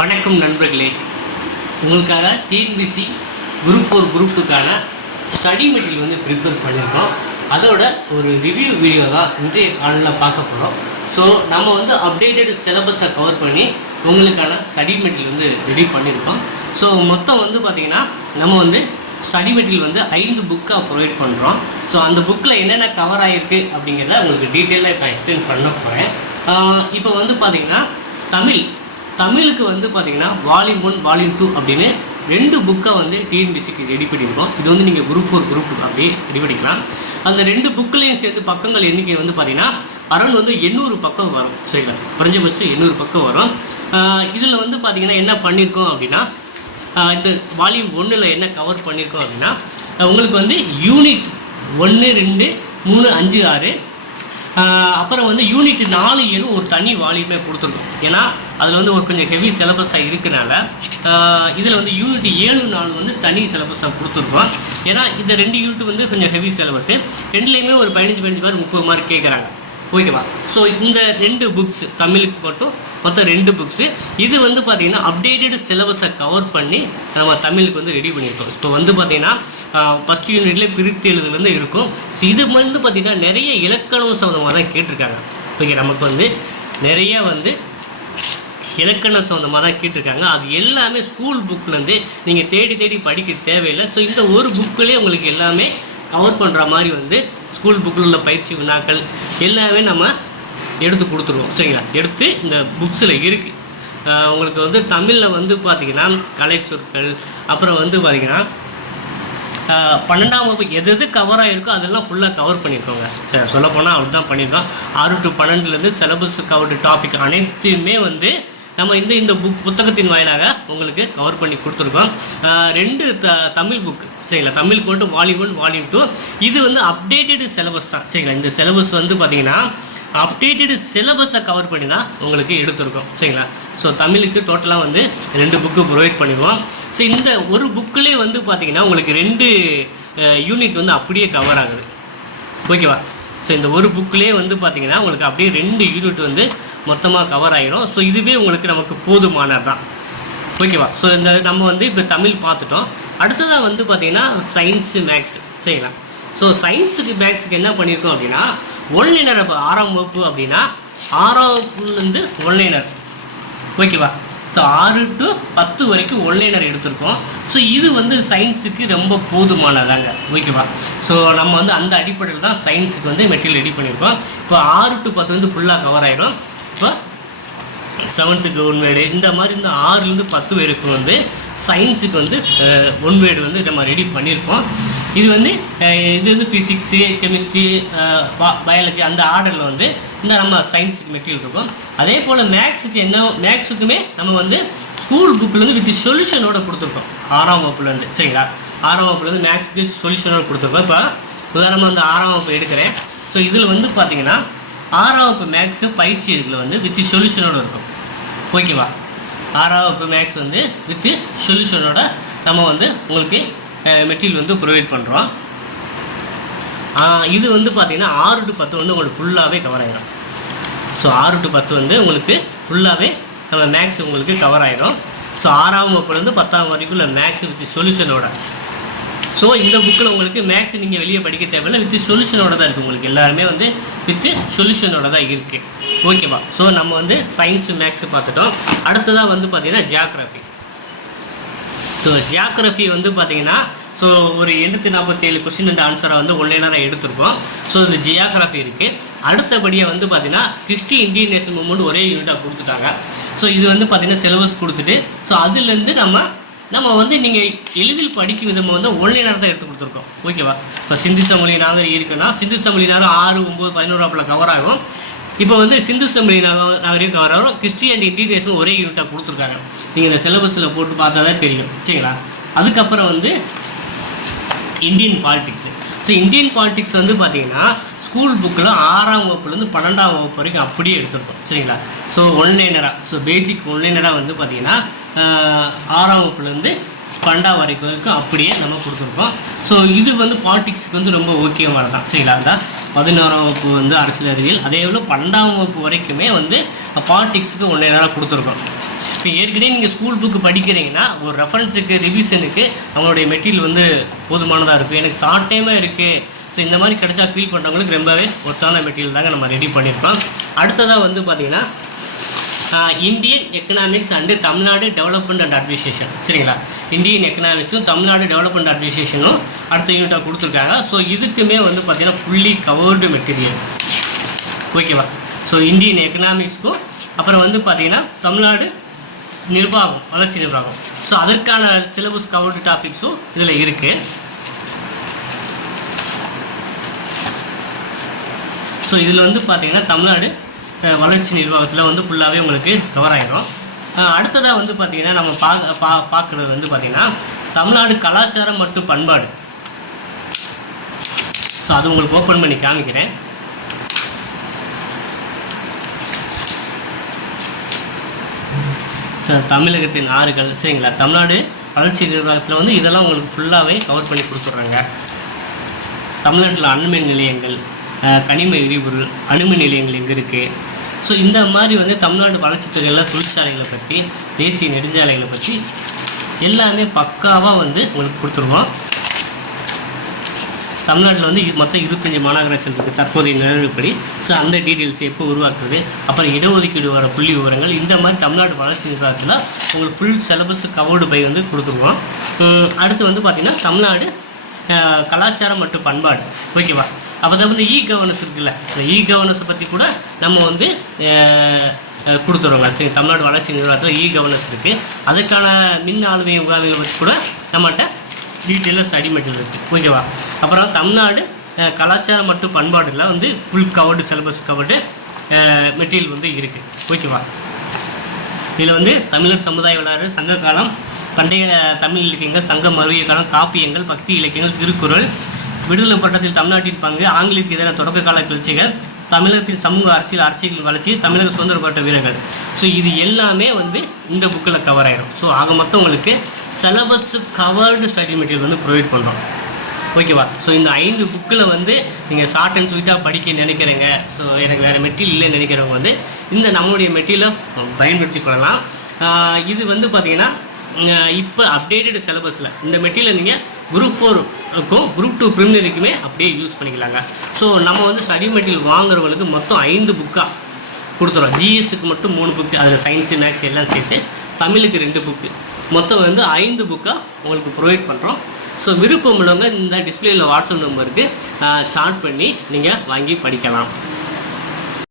வணக்கம் நண்பர்களே, உங்களுக்காக டிஎன்பிசி குரூப் 4 குரூப் 2க்கான ஸ்டடி மெட்டீரியல் வந்து ப்ரிப்பேர் பண்ணியிருக்கோம். அதோட ஒரு ரிவ்யூ வீடியோ தான் இன்றைய காலையில் பார்க்க போகிறோம். ஸோ நம்ம வந்து அப்டேட்டட் சிலபஸை கவர் பண்ணி உங்களுக்கான ஸ்டடி மெட்டீரியல் வந்து ரெடி பண்ணியிருக்கோம். ஸோ மொத்தம் வந்து பார்த்திங்கன்னா நம்ம வந்து ஸ்டடி மெட்டீரியல் வந்து 5 புக்காக ப்ரொவைட் பண்ணுறோம். ஸோ அந்த புக்கில் என்னென்ன கவர் ஆகிருக்கு அப்படிங்கிறத உங்களுக்கு டீட்டெயிலாக இப்போ எக்ஸ்பிளைன் பண்ண போகிறேன். இப்போ வந்து பார்த்திங்கன்னா தமிழுக்கு வந்து பார்த்திங்கன்னா வால்யூம் 1 வால்யூம் 2 அப்படின்னு 2 புக்கை வந்து டிஎன்பிசிக்கு ரெடி பண்ணியிருக்கோம். இது வந்து நீங்கள் குரூப் 4 குரூப் 2 அப்படியே ரெடி பண்ணிக்கலாம். அந்த 2 புக்கிலையும் சேர்த்து பக்கங்கள் எண்ணிக்கை வந்து பார்த்திங்கன்னா அரௌண்ட் வந்து 800 பக்கம் வரும். சரிங்களா, குறைஞ்சபட்சம் 800 பக்கம் வரும். இதில் வந்து பார்த்திங்கன்னா என்ன பண்ணியிருக்கோம் அப்படின்னா, இந்த வால்யூம் 1ல் என்ன கவர் பண்ணியிருக்கோம் அப்படின்னா, உங்களுக்கு வந்து யூனிட் 1, 2, 3, 5, 6 அப்புறம் வந்து யூனிட் 4, 7 ஒரு தனி வால்யூமே கொடுத்துருக்கோம். ஏன்னா அதில் வந்து ஒரு கொஞ்சம் ஹெவி சிலபஸாக இருக்கனால இதில் வந்து யூனிட் 7, 4 வந்து தனி சிலபஸாக கொடுத்துருக்கோம். ஏன்னா இந்த 2 யூனிட் வந்து கொஞ்சம் ஹெவி சிலபஸு, ரெண்டுலேயுமே ஒரு 15 மார்க் 30 மார்க் கேட்குறாங்க. ஓகேவா? ஸோ இந்த 2 புக்ஸ் தமிழுக்கு மட்டும் மொத்தம் 2 புக்ஸு. இது வந்து பார்த்திங்கன்னா அப்டேட்டட் சிலபஸை கவர் பண்ணி நம்ம தமிழுக்கு வந்து ரெடி பண்ணியிருக்கோம். இப்போ வந்து பார்த்திங்கன்னா ஃபஸ்ட் யூனிட்லேயே பிரித்து எழுதுலேருந்து இருக்கும். ஸோ இது வந்து பார்த்திங்கன்னா நிறைய இலக்கணம் சம்மந்தமாக தான் கேட்டிருக்காங்க. ஓகே, நமக்கு வந்து நிறைய வந்து இலக்கணம் சம்மந்தமாக தான் கேட்டிருக்காங்க. அது எல்லாமே ஸ்கூல் புக்லேருந்து நீங்கள் தேடி படிக்க தேவையில்லை. ஸோ இந்த ஒரு புக்கிலே உங்களுக்கு எல்லாமே கவர் பண்ணுற மாதிரி வந்து ஸ்கூல் புக்கில் உள்ள பயிற்சி வினாக்கள் எல்லாமே நம்ம எடுத்து கொடுத்துருவோம். சரிங்களா, எடுத்து இந்த புக்ஸில் இருக்குது. உங்களுக்கு வந்து தமிழில் வந்து பார்த்திங்கன்னா கலை சொற்கள், அப்புறம் வந்து பார்த்திங்கன்னா 12ஆம் வகுப்பு எது கவர் ஆகிருக்கோ அதெல்லாம் ஃபுல்லாக கவர் பண்ணியிருக்கோங்க. சரி, சொல்லப்போனால் அப்படி தான் பண்ணியிருக்கோம். 6 to 12லேருந்து சிலபஸ் கவர்டு டாபிக் அனைத்துமே வந்து நம்ம இந்த புத்தகத்தின் வாயிலாக உங்களுக்கு கவர் பண்ணி கொடுத்துருக்கோம். 2 தமிழ் புக்கு. சரிங்களா, தமிழுக்கு மட்டும் வால்யூம் 1 வால்யூம் 2. இது வந்து அப்டேட்டடு சிலபஸ் தான். சரிங்களா, இந்த சிலபஸ் வந்து பார்த்திங்கன்னா அப்டேட்டடு சிலபஸை கவர் பண்ணி தான் உங்களுக்கு எடுத்துருக்கோம். சரிங்களா, ஸோ தமிழுக்கு டோட்டலாக வந்து 2 புக்கு ப்ரொவைட் பண்ணிடுவோம். ஸோ இந்த ஒரு புக்கிலே வந்து பார்த்திங்கன்னா உங்களுக்கு 2 யூனிட் வந்து அப்படியே கவர் ஆகுது. ஓகேவா? ஸோ இந்த ஒரு புக்கிலே வந்து பார்த்திங்கன்னா உங்களுக்கு அப்படியே 2 யூனிட் வந்து மொத்தமாக கவர் ஆகிடும். ஸோ இதுவே உங்களுக்கு நமக்கு போதுமானது தான். ஓகேவா? ஸோ இந்த நம்ம வந்து இப்போ தமிழ் பார்த்துட்டோம். அடுத்ததாக வந்து பார்த்திங்கன்னா சயின்ஸு, மேக்ஸு. சரிங்களா, ஸோ சயின்ஸுக்கு மேக்ஸுக்கு என்ன பண்ணியிருக்கோம் அப்படின்னா ஒன்லைனர். இப்போ 6ஆம் வகுப்பு அப்படின்னா 6ஆம் வகுப்புலேருந்து ஒன்லைனர். ஓகேவா? ஸோ 6 to 10 வரைக்கும் ஒன்லைனர் எடுத்திருக்கோம். ஸோ இது வந்து சயின்ஸுக்கு ரொம்ப போதுமானதாங்க. ஓகேவா? ஸோ நம்ம வந்து அந்த அடிப்படையில் தான் சயின்ஸுக்கு வந்து மெட்டீரியல் ரெடி பண்ணியிருக்கோம். இப்போ 6 to 10 வந்து ஃபுல்லாக கவர் ஆகிடும். இப்போ 7th ஒன் வேர்டு இந்த மாதிரி இந்த 6லேருந்து 10 வரைக்கும் வந்து சயின்ஸுக்கு வந்து ஒன் வேர்டு வந்து நம்ம ரெடி பண்ணியிருக்கோம். இது வந்து ஃபிசிக்ஸு, கெமிஸ்ட்ரி, பயாலஜி அந்த ஆர்டரில் வந்து இந்த நம்ம சயின்ஸுக்கு மெட்டீரியல் இருக்கும். அதே போல் மேக்ஸுக்குமே நம்ம வந்து ஸ்கூல் புக்கிலேருந்து வித் சொல்யூஷனோட கொடுத்துருக்கோம். 6ஆம் வகுப்புலேருந்து. சரிங்களா, 6ஆம் வகுப்புலேருந்து மேக்ஸுக்கு சொல்யூஷனோட கொடுத்துருக்கோம். இப்போ உதாரணமாக வந்து 6ஆம் வகுப்பு எடுக்கிறேன். ஸோ இதில் வந்து பார்த்திங்கன்னா 6ஆம் வகுப்பு மேக்ஸு பயிற்சி இதில் வந்து வித் சொல்யூஷனோடு இருக்கும். ஓகேவா? 6ஆம் வகுப்பு மேக்ஸ் வந்து வித் சொல்யூஷனோட நம்ம வந்து உங்களுக்கு மெட்டீரியல் வந்து ப்ரொவைட் பண்ணுறோம். இது வந்து பார்த்திங்கன்னா 6 to 10 வந்து உங்களுக்கு ஃபுல்லாகவே கவர் ஆகிடும். ஸோ 6 to 10 வந்து உங்களுக்கு ஃபுல்லாகவே நம்ம மேக்ஸ் உங்களுக்கு கவர் ஆகிடும். ஸோ 6ஆம் வகுப்புலேருந்து 10ஆம் வரைக்கும் உள்ள மேக்ஸ் வித் சொல்யூஷனோட. ஸோ இந்த புக்கில் உங்களுக்கு மேக்ஸ் நீங்கள் வெளியே படிக்க தேவையில்லை, வித் சொல்யூஷனோட தான் இருக்குது. உங்களுக்கு எல்லாருமே வந்து வித் சொல்யூஷனோட தான் இருக்குது. ஓகேவா? ஸோ நம்ம வந்து சயின்ஸு மேக்ஸு பார்த்துட்டோம். அடுத்ததாக வந்து பார்த்திங்கன்னா ஜியாகிரஃபி. ஸோ ஜியாகிரஃபி வந்து பார்த்திங்கன்னா ஸோ ஒரு 847 கொஸ்டின் அண்ட் ஆன்சரை வந்து ஒன்லைனராக எடுத்திருக்கோம். ஸோ இது ஜியாகிரஃபி இருக்குது. அடுத்தபடியாக வந்து பார்த்திங்கன்னா ஹிஸ்ட்ரி, இந்தியன் நேஷனல் மூவ்மெண்ட் ஒரே யூனிட்டாக கொடுத்துட்டாங்க. ஸோ இது வந்து பார்த்திங்கன்னா சிலபஸ் கொடுத்துட்டு ஸோ அதுலேருந்து நம்ம வந்து நீங்கள் எளிதில் படிக்கும் விதமாக வந்து ஒன்லைனர் தான் எடுத்து கொடுத்துருக்கோம். ஓகேவா? இப்போ சிந்து சமவெளி நாகரிகம் இருக்குன்னா சிந்து சமவெளி நாகரம் 6, 9, 11 கவர் ஆகும். இப்போ வந்து சிந்து சமவெளி நாகரிகம் கவர் ஆகும். ஹிஸ்ட்ரி அண்ட் இந்தியன் நேஷனல் ஒரே யூனிட்டாக கொடுத்துருக்காங்க. நீங்கள் இந்த சிலபஸில் போட்டு பார்த்தா தான் தெரியும். சரிங்களா, அதுக்கப்புறம் வந்து Indian politics. So Indian politics வந்து பார்த்திங்கன்னா ஸ்கூல் புக்கில் 6ஆம் வகுப்புலேருந்து 12ஆம் வகுப்பு வரைக்கும் அப்படியே எடுத்துருக்கோம். சரிங்களா, ஸோ ஒன்லைனராக ஸோ பேசிக் ஒன்லைனராக வந்து பார்த்திங்கன்னா 6ஆம் வகுப்புலேருந்து 12ஆம் வரைக்கும் அப்படியே நம்ம கொடுத்துருக்கோம். ஸோ இது வந்து பாலிட்டிக்ஸுக்கு வந்து ரொம்ப ஓகேவானது தான். சரிங்களா, அந்த 11ஆம் வகுப்பு வந்து அரசியல் அறிவியல், அதே போல் 12ஆம் வகுப்பு வரைக்குமே வந்து பாலிட்டிக்ஸுக்கு ஒன்லைனராக கொடுத்துருக்கோம். ஏற்கனவே நீங்கள் ஸ்கூல் புக்கு படிக்கிறீங்கன்னா ஒரு ரெஃபரன்ஸுக்கு ரிவிஷனுக்கு நம்மளுடைய மெட்டீரியல் வந்து போதுமானதாக இருக்கும். எனக்கு ஷார்ட் டைமாக இருக்குது, ஸோ இந்த மாதிரி கிடைச்சா ஃபீல் பண்ணுறவங்களுக்கு ரொம்பவே ஒர்த்தான மெட்டீரியல் தாங்க நம்ம ரெடி பண்ணியிருக்கோம். அடுத்ததாக வந்து பார்த்திங்கன்னா Indian economics and Tamil Nadu development and administration, சரிங்களா? இந்தியன் எக்கனாமிக்ஸும் தமிழ்நாடு டெவலப்மெண்ட் அட்மினிஸ்ட்ரேஷனும் அடுத்த யூனிட்டாக கொடுத்துருக்காங்க. ஸோ இதுக்குமே வந்து பார்த்திங்கன்னா ஃபுல்லி கவர்டு மெட்டீரியல், ஓகேவா? ஸோ இந்தியன் எக்கனாமிக்ஸ்க்கும் அப்புறம் வந்து பார்த்திங்கன்னா தமிழ்நாடு நிர்வாகம், வளர்ச்சி நிர்வாகம், ஸோ அதற்கான சிலபஸ் கவர்டு டாபிக்ஸும் இதில் இருக்குது. ஸோ இதில் வந்து பார்த்திங்கன்னா தமிழ்நாடு வளர்ச்சி நிர்வாகத்தில் வந்து ஃபுல்லாகவே உங்களுக்கு கவர் ஆகிடும். அடுத்ததாக வந்து பார்த்திங்கன்னா நம்ம பார்க்குறது வந்து பார்த்திங்கன்னா தமிழ்நாடு கலாச்சாரம் மற்றும் பண்பாடு. ஸோ அது உங்களுக்கு ஓப்பன் பண்ணி காமிக்கிறேன். சார் தமிழகத்தின் ஆறுகள், சரிங்களா? தமிழ்நாடு வளர்ச்சி நிர்வாகத்தில் வந்து இதெல்லாம் உங்களுக்கு ஃபுல்லாகவே கவர் பண்ணி கொடுத்துட்றாங்க. தமிழ்நாட்டில் அணுமின் நிலையங்கள், கனிம எரிபொருள், அணுமின் நிலையங்கள் எங்கே இருக்குது, ஸோ இந்த மாதிரி வந்து தமிழ்நாடு வளர்ச்சித்துறையில் தொழிற்சாலைகளை பற்றி, தேசிய நெடுஞ்சாலைகளை பற்றி எல்லாமே பக்காவாக வந்து உங்களுக்கு கொடுத்துருவோம். தமிழ்நாட்டில் வந்து மொத்தம் 25 மாநகராட்சி இருக்குது தற்போதைய நிலவரப்படி. ஸோ அந்த டீட்டெயில்ஸ் எப்போ உருவாக்குறது, அப்புறம் இடஒதுக்கீடு வர புள்ளி விவரங்கள், இந்த மாதிரி தமிழ்நாடு வளர்ச்சி நிர்வாகத்தில் உங்களுக்கு ஃபுல் சிலபஸ் கவர்டு பை வந்து கொடுத்துருவோம். அடுத்து வந்து பார்த்திங்கன்னா தமிழ்நாடு கலாச்சாரம் மற்றும் பண்பாடு, ஓகேவா? அப்போ தான் வந்து கவர்னன்ஸ் இருக்குல்ல, இ கவர்னன்ஸை பற்றி கூட நம்ம வந்து கொடுத்துருவோங்க. சரி, தமிழ்நாடு வளர்ச்சி நிர்வாகத்தில் கவர்னன்ஸ் இருக்குது. அதுக்கான மின் ஆளுமை உகாவிகளை பற்றி கூட நம்மகிட்ட டீட்டெயிலாக ஸ்டடி மெட்டீரியல் இருக்குது, ஓகேவா? அப்புறம் தமிழ்நாடு கலாச்சாரம் மற்றும் பண்பாடில் வந்து full covered syllabus covered material வந்து இருக்குது, ஓகேவா? இதில் வந்து தமிழர் சமுதாய வரலாறு, சங்க காலம், பண்டைய தமிழ் இலக்கியங்கள், சங்க மருவிய காலம், காப்பியங்கள், பக்தி இலக்கியங்கள், திருக்குறள், விடுதலை போராட்டத்தில் தமிழ்நாட்டின் பங்கு, ஆங்கிலேயருக்கு எதிரான தொடக்க கால கிளர்ச்சிகள், தமிழகத்தின் சமூக அரசியல் வளர்ச்சி, தமிழக சுதந்திர போராட்ட வீரர்கள், ஸோ இது எல்லாமே வந்து இந்த புக்கில் கவர் ஆகிடும். ஸோ ஆக மொத்தம் உங்களுக்கு சிலபஸ் கவர்டு ஸ்டடி மெட்டீரியல் வந்து ப்ரொவைட் பண்ணுறோம், ஓகேவா? ஸோ இந்த 5 புக்கில் வந்து நீங்கள் ஷார்ட் அண்ட் ஸ்வீட்டாக படிக்க நினைக்கிறீங்க, ஸோ எனக்கு வேறு மெட்டீரியல் இல்லைன்னு நினைக்கிறவங்க வந்து இந்த நம்மளுடைய மெட்டீரியலை பயன்படுத்தி கொள்ளலாம். இது வந்து பார்த்திங்கன்னா இப்போ அப்டேட்டட் சிலபஸில் இந்த மெட்டீரியல் நீங்கள் குரூப் 4க்கும் குரூப் 2 ப்ரிலிமினரிக்குமே அப்படியே யூஸ் பண்ணிக்கலாங்க. ஸோ நம்ம வந்து ஸ்டடி மெட்டீரியல் வாங்குறவங்களுக்கு மொத்தம் 5 புக்காக கொடுத்துறோம். ஜிஎஸ்க்கு மட்டும் 3 புக்கு, அதில் சயின்ஸு மேக்ஸ் எல்லாம் சேர்த்து, தமிழுக்கு 2 புக்கு, மொத்தம் வந்து 5 புக்காக உங்களுக்கு ப்ரொவைட் பண்ணுறோம். ஸோ விருப்பம் உள்ளவங்க இந்த டிஸ்பிளேயில் வாட்ஸ்அப் நம்பருக்கு சாட் பண்ணி நீங்கள் வாங்கி படிக்கலாம்.